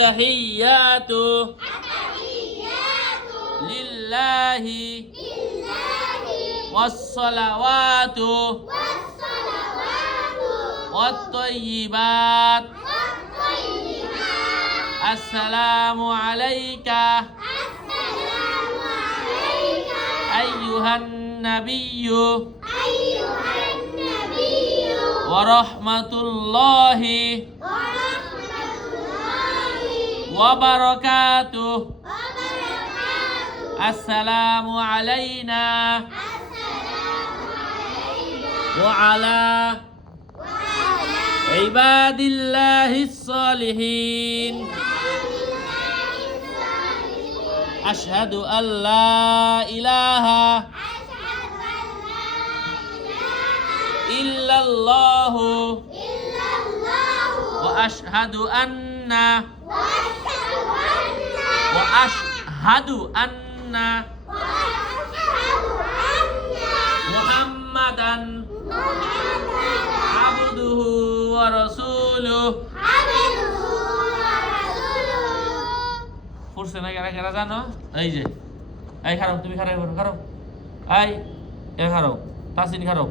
আত-তাহিয়াতু লিল্লাহি ওয়াস-সালাওয়াতু ওয়াত-তাইয়্যিবাত আসসালামু আলাইকা আইয়ুহান নাবিয়্যু ওয়া রাহমাতুল্লাহি ওয়া বারাকাতুহু আসসালামু আলাইনা ওয়া আলা ইবাদিল্লাহিস সালিহিন আশহাদু আল্লা ইলাহা ইল্লাল্লাহু ওয়া আশহাদু আন্না মুহাম্মাদান আবদুহু ওয়া রাসূলুহু পড়ছে না কারা জানো? এই যে এই খারাপ, তুমি খারাপ, এই খারাপ, তাসিন খারাপ।